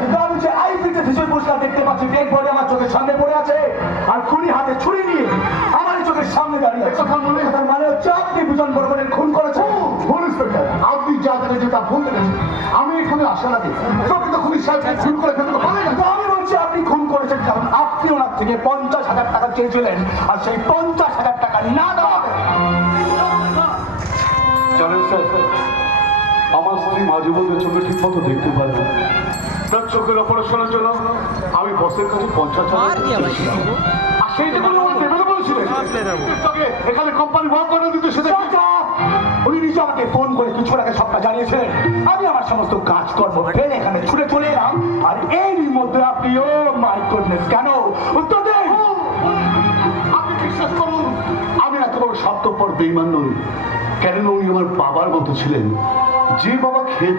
কিন্তু আমি যে আইপিতে ভিজুয়াল পোস্টার দেখতে পাচ্ছি, ডেড বডি আমার চোখের সামনে পড়ে আছে, আর খুনি হাতে ছুরি নিয়ে আমার চোখের সামনে দাঁড়িয়ে আছে। তার মানে হচ্ছে আপনি বিজন বর্মনের খুন করেছেন। আপনি যা দেখেছেন তা ভুল দেখেছেন। আমি এখানে আসার আগে প্রকৃত খুনি সাহেবকে খুন করে ফেলতে পারে না। তো আমি বলছি আপনি খুন করেছেন, কারণ আপনি ওনার থেকে 50,000 টাকা চেয়েছিলেন, আর সেই 50,000 টাকা না দেওয়া। জানেন স্যার, আমার স্ত্রী মাঝে মধ্যে চোখে ঠিক মতো দেখতে পারে না। তার চোখের অপারেশনের জন্য আমি বসের কাছে 50,000 আর সেই টাকা আমার দেবে না বলেছিলেন। তাকে এখানে কোম্পানি ভাগ করে দিতে সেটা উনি নিজে আমাকে ফোন করে কিছু আগে সবটা জানিয়েছিলেন। আমি আমার সমস্ত কাজকর্ম ফেলে এখানে ছুটে চলে এলাম, আর এর মধ্যে আপনি ও মাই গুডনেস কেন উত্তর দেন। আপনি বিশ্বাস করুন, আমি এত বড় স্বার্থপর বেঈমান নই। কেন উনি আমার বাবার মতো ছিলেন, যে বাবা খেয়ে